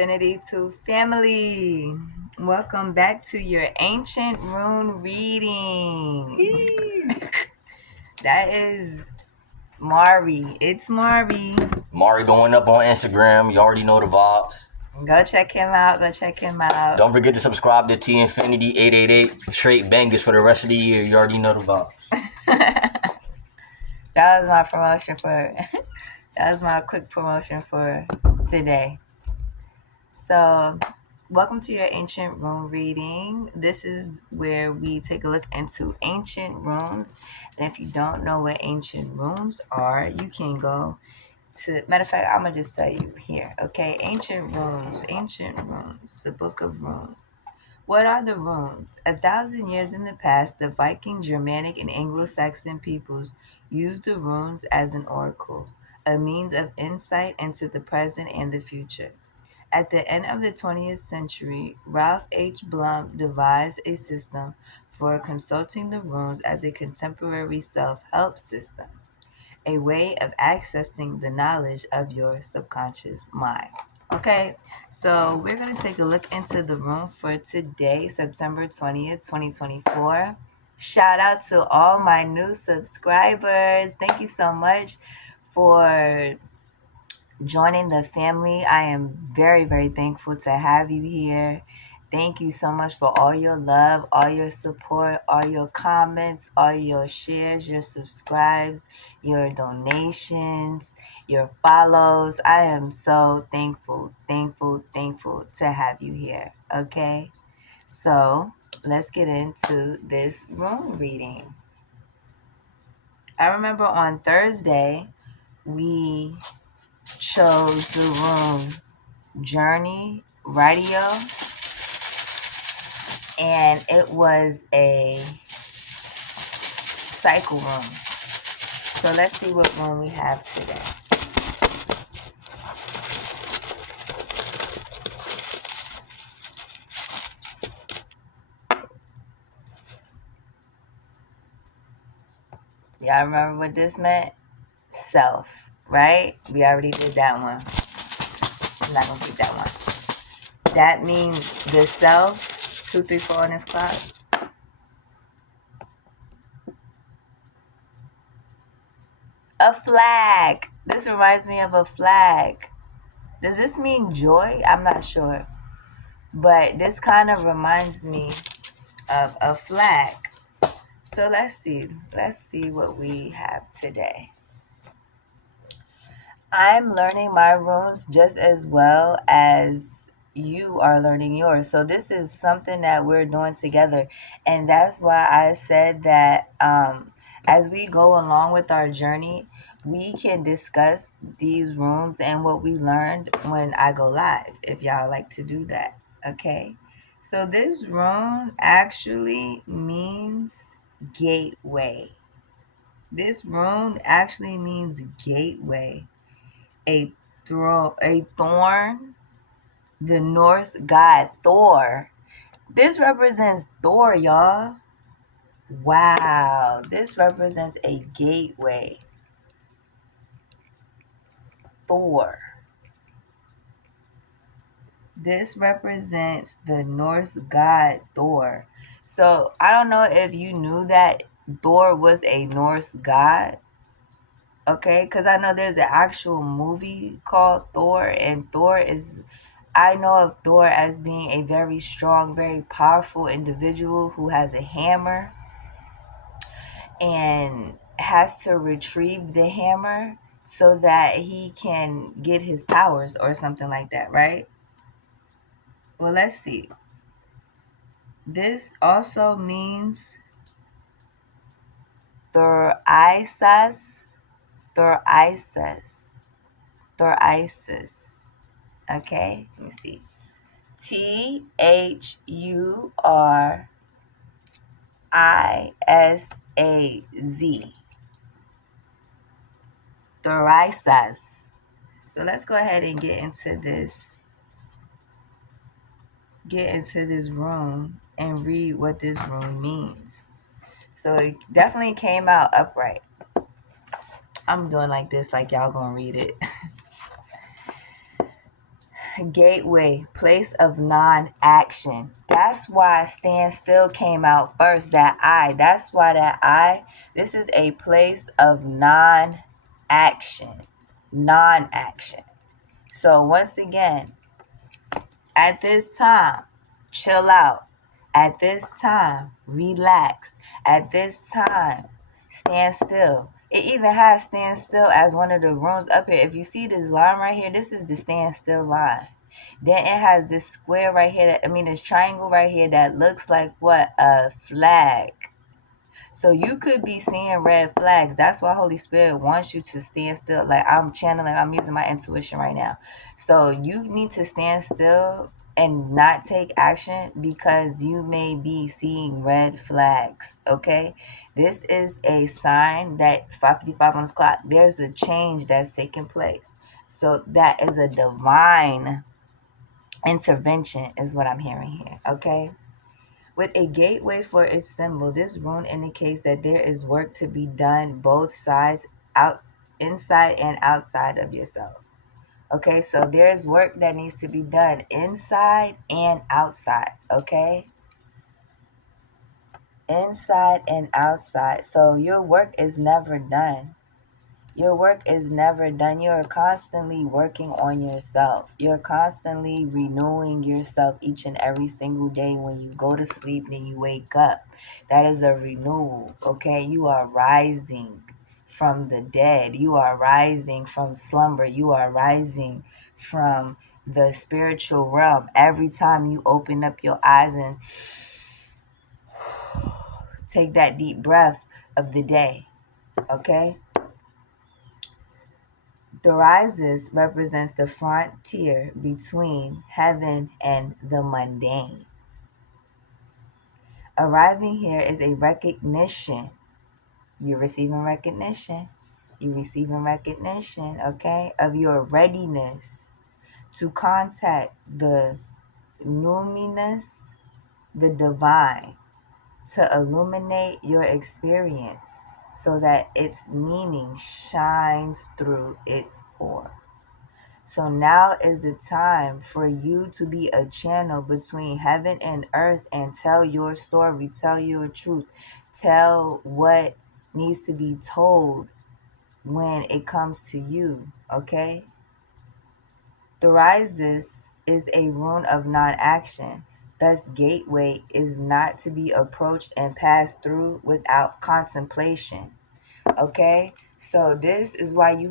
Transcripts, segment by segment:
Infinity to family. Welcome back to your ancient rune reading. That is Mari. It's Mari. Mari going up on Instagram. You already know the vibes. Go check him out. Don't forget to subscribe to T Infinity 888. Straight bangers for the rest of the year. You already know the vibes. That was my promotion for. That was my quick promotion for today. So, welcome to your ancient rune reading. This is where we take a look into ancient runes. And if you don't know what ancient runes are, you can go to, matter of fact, I'm going to just tell you here, okay? Ancient runes, the book of runes. What are the runes? 1,000 years in the past, the Viking, Germanic, and Anglo-Saxon peoples used the runes as an oracle, a means of insight into the present and the future. At the end of the 20th century, Ralph H. Blum devised a system for consulting the runes as a contemporary self help system, a way of accessing the knowledge of your subconscious mind. Okay, so we're going to take a look into the rune for today, September 20th, 2024. Shout out to all my new subscribers. Thank you so much for joining the family. I am very, very thankful to have you here. Thank you so much for all your love, all your support, all your comments, all your shares, your subscribes, your donations, your follows. I am so thankful to have you here. Okay? So let's get into this room reading. I remember on Thursday, we chose the room Journey Radio, and it was a cycle room. So let's see what room we have today. Y'all remember what this meant? Self, right? We already did that one. I'm not gonna keep that one. That means the self, 2, 3, 4 on this clock. A flag. This reminds me of a flag. Does this mean joy? I'm not sure. But this kind of reminds me of a flag. So let's see. Let's see what we have today. I'm learning my runes just as well as you are learning yours. So this is something that we're doing together. And that's why I said that as we go along with our journey, we can discuss these runes and what we learned when I go live, if y'all like to do that. Okay. So this rune actually means gateway. This rune actually means gateway. A thorn, the Norse god Thor. This represents Thor, y'all. Wow, this represents a gateway. Thor. This represents the Norse god Thor. So I don't know if you knew that Thor was a Norse god. Okay, because I know there's an actual movie called Thor, and I know of Thor as being a very strong, very powerful individual who has a hammer and has to retrieve the hammer so that he can get his powers or something like that, right? Well, let's see. This also means Thorisaz, Thorisaz, Thorisaz. Okay, let me see. Thurisaz. Thurisaz. So let's go ahead and get into this room and read what this room means. So it definitely came out upright. I'm doing like this, like y'all gonna read it. gateway, place of non-action. That's why stand still came out first. That I. That's why that I. This is a place of non-action. Non-action. So once again, at this time, chill out. At this time, relax. At this time, stand still. It even has stand still as one of the runes up here. If you see this line right here, this is the stand still line. Then it has this square right here. This triangle right here that looks like what? A flag. So you could be seeing red flags. That's why Holy Spirit wants you to stand still. Like I'm channeling, I'm using my intuition right now. So you need to stand still and not take action because you may be seeing red flags. Okay. This is a sign that 5:55 on this clock, there's a change that's taking place. So that is a divine intervention, is what I'm hearing here. Okay. With a gateway for its symbol, this rune indicates that there is work to be done both sides, out, inside and outside of yourself. Okay, so there's work that needs to be done inside and outside. Okay, inside and outside. So your work is never done. Your work is never done. You're constantly working on yourself. You're constantly renewing yourself each and every single day when you go to sleep and you wake up. That is a renewal, okay? You are rising from the dead. You are rising from slumber. You are rising from the spiritual realm. Every time you open up your eyes and take that deep breath of the day, okay? Thorizas represents the frontier between heaven and the mundane. Arriving here is a recognition. You're receiving recognition. You're receiving recognition, okay, of your readiness to contact the numinous, the divine, to illuminate your experience so that its meaning shines through its form. So now is the time for you to be a channel between heaven and earth and tell your story, tell your truth, tell what needs to be told when it comes to you, okay? Thorizis is a rune of non-action. Thus, gateway is not to be approached and passed through without contemplation. Okay, so this is why you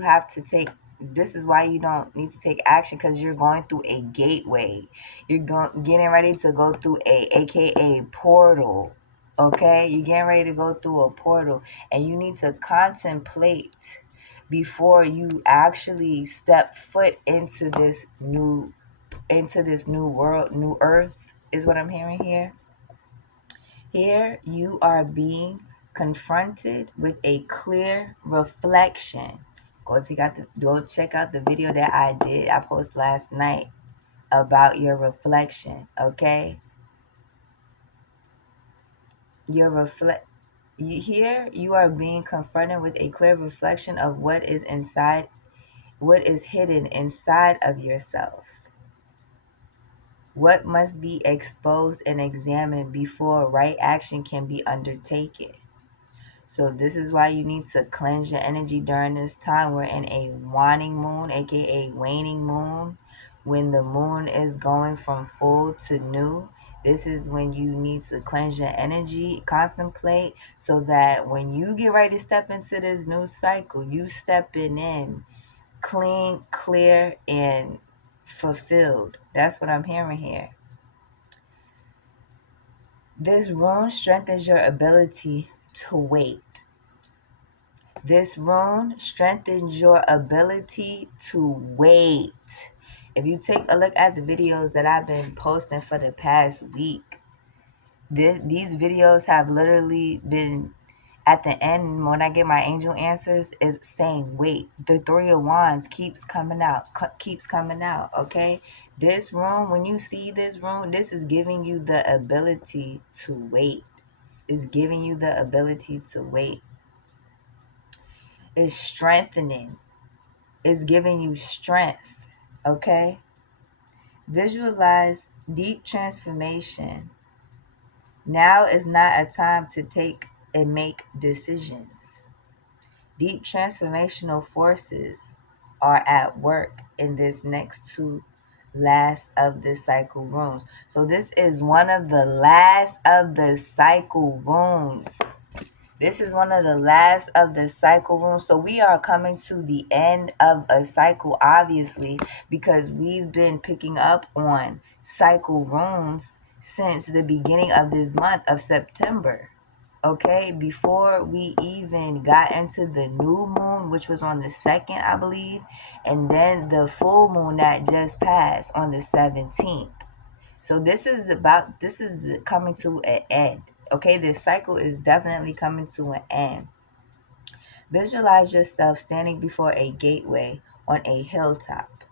don't need to take action, because you're going through a gateway. You're getting ready to go through aka portal. Okay, you're getting ready to go through a portal, and you need to contemplate before you actually step foot into this new world, new earth, is what I'm hearing here. Here you are being confronted with a clear reflection. Go check out the video that I posted last night about your reflection, okay? Here you are being confronted with a clear reflection of what is inside, what is hidden inside of yourself. What must be exposed and examined before right action can be undertaken. So this is why you need to cleanse your energy during this time. We're in a waning moon, aka waning moon. When the moon is going from full to new, this is when you need to cleanse your energy, contemplate, so that when you get ready to step into this new cycle, you stepping in clean, clear, and fulfilled. That's what I'm hearing here. This rune strengthens your ability to wait. This rune strengthens your ability to wait. If you take a look at the videos that I've been posting for the past week, these videos have literally been, at the end, when I get my angel answers, is saying wait. The Three of Wands keeps coming out, okay? This rune, when you see this rune, this is giving you the ability to wait. It's giving you the ability to wait. Is strengthening, is giving you strength, okay? Visualize deep transformation. Now is not a time to take and make decisions. Deep transformational forces are at work in this next two last of the cycle rooms. So this is one of the last of the cycle rooms. This is one of the last of the cycle rooms. So we are coming to the end of a cycle, obviously, because we've been picking up on cycle rooms since the beginning of this month of September. Okay, before we even got into the new moon, which was on the 2nd, I believe, and then the full moon that just passed on the 17th. So this is coming to an end. Okay, this cycle is definitely coming to an end. Visualize yourself standing before a gateway on a hilltop.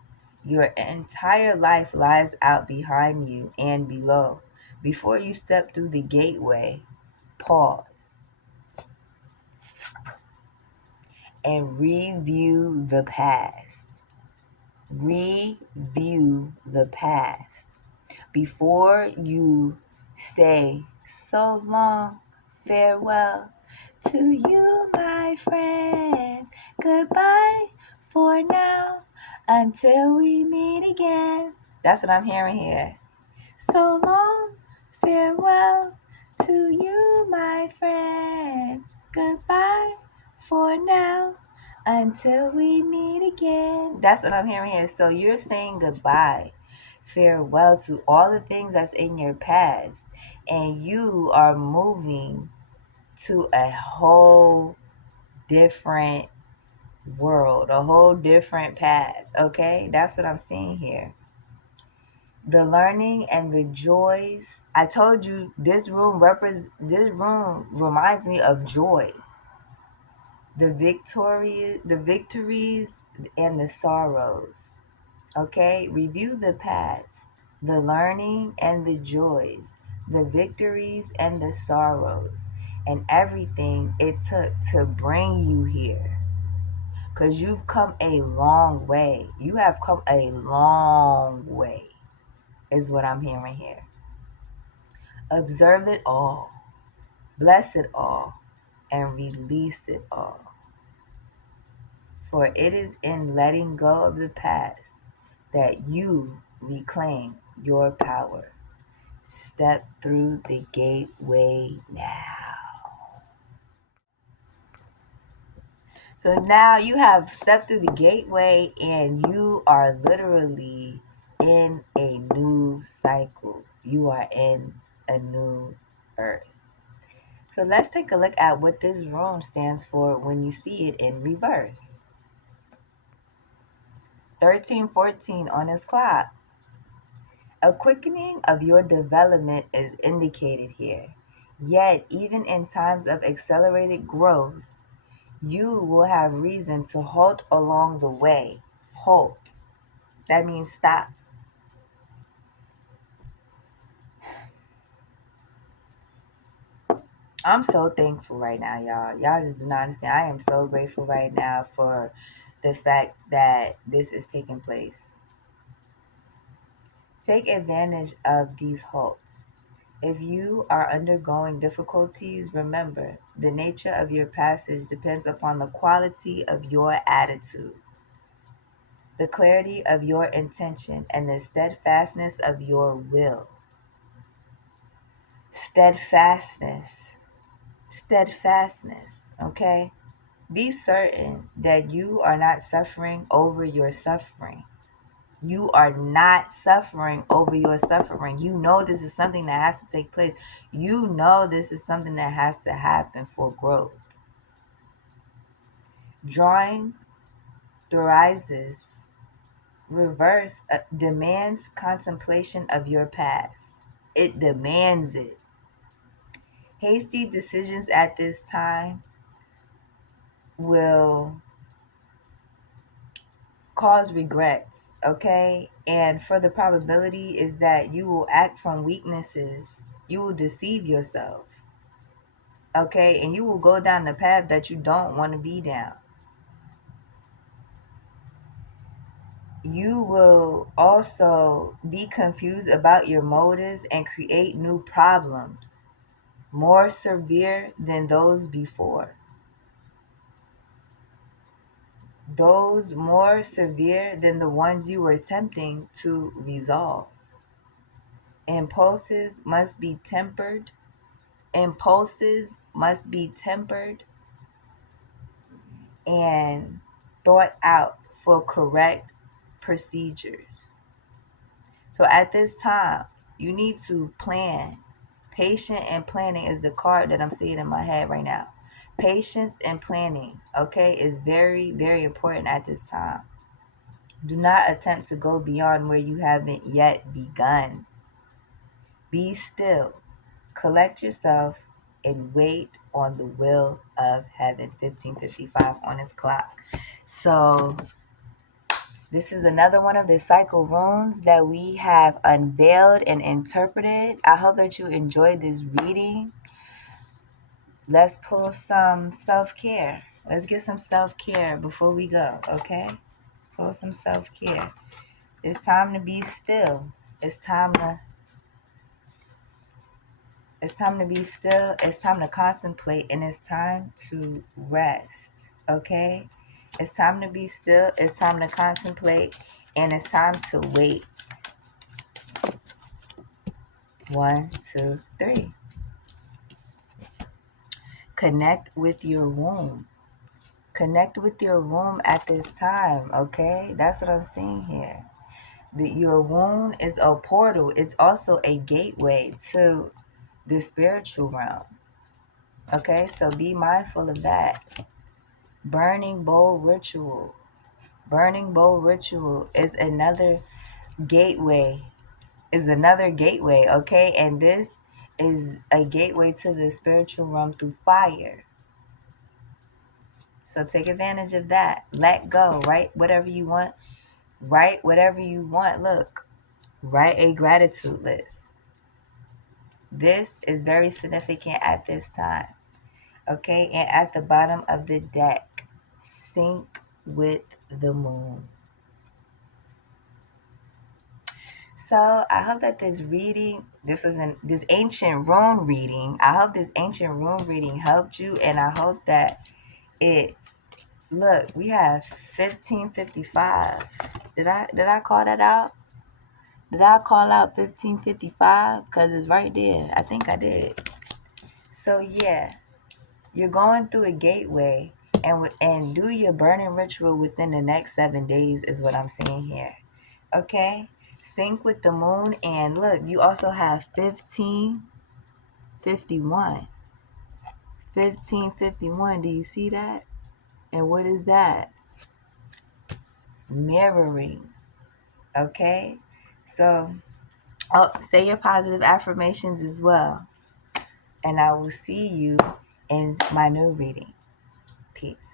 Your entire life lies out behind you and below. Before you step through the gateway, pause and review the past. Review the past. Before you say so long, farewell to you, my friends. Goodbye for now until we meet again. That's what I'm hearing here. So long, farewell to you, my friends. Goodbye for now until we meet again. That's what I'm hearing here. So you're saying goodbye, farewell to all the things that's in your past, and you are moving to a whole different world, a whole different path. Okay, that's what I'm seeing here. The learning and the joys. I told you this room reminds me of joy. The victories and the sorrows. Okay? Review the past, the learning and the joys, the victories and the sorrows, and everything it took to bring you here. Because you've come a long way. You have come a long way, is what I'm hearing here. Observe it all, bless it all, and release it all. For it is in letting go of the past that you reclaim your power. Step through the gateway now. So now you have stepped through the gateway and you are literally in a new cycle. You are in a new earth. So let's take a look at what this rune stands for when you see it in reverse. 1314 on his clock. A quickening of your development is indicated here. Yet, even in times of accelerated growth, you will have reason to halt along the way. Halt. That means stop. I'm so thankful right now, y'all. Y'all just do not understand. I am so grateful right now for the fact that this is taking place. Take advantage of these halts. If you are undergoing difficulties, remember the nature of your passage depends upon the quality of your attitude, the clarity of your intention, and the steadfastness of your will. Steadfastness. Steadfastness, okay? Be certain that you are not suffering over your suffering. You are not suffering over your suffering. You know this is something that has to take place. You know this is something that has to happen for growth. Drawing Thurisaz reverse demands contemplation of your past. It demands it. Hasty decisions at this time will cause regrets, okay? And for the probability is that you will act from weaknesses. You will deceive yourself, okay? And you will go down the path that you don't want to be down. You will also be confused about your motives and create new problems, more severe than those before. Those more severe than the ones you were attempting to resolve. Impulses must be tempered. Impulses must be tempered and thought out for correct procedures. So at this time, you need to plan. Patient and planning is the card that I'm seeing in my head right now. Patience and planning, okay, is very, very important at this time. Do not attempt to go beyond where you haven't yet begun. Be still, collect yourself, and wait on the will of heaven. 1555 on his clock. So this is another one of the cycle runes that we have unveiled and interpreted. I hope that you enjoyed this reading. Let's pull some self-care. Let's get some self-care before we go, okay? Let's pull some self-care. It's time to be still. It's time to be still. It's time to contemplate, and it's time to rest, okay? It's time to be still. It's time to contemplate, and it's time to wait. 1, 2, 3. Connect with your womb. Connect with your womb at this time, okay? That's what I'm seeing here. Your womb is a portal. It's also a gateway to the spiritual realm. Okay, so be mindful of that. Burning bowl ritual. Burning bowl ritual is another gateway. Okay? And this is a gateway to the spiritual realm through fire. So take advantage of that. Let go. Write whatever you want. Write whatever you want. Look, write a gratitude list. This is very significant at this time. Okay, and at the bottom of the deck, sync with the moon. So I hope that this ancient rune reading. I hope this ancient rune reading helped you, and I hope that it. Look, we have 1555. Did I call that out? Did I call out 1555? Because it's right there. I think I did. So yeah, you're going through a gateway, and do your burning ritual within the next 7 days is what I'm seeing here. Okay? Sync with the moon, and look, you also have 1551. 1551, do you see that? And what is that? Mirroring. Okay? So, say your positive affirmations as well. And I will see you in my new reading. Peace.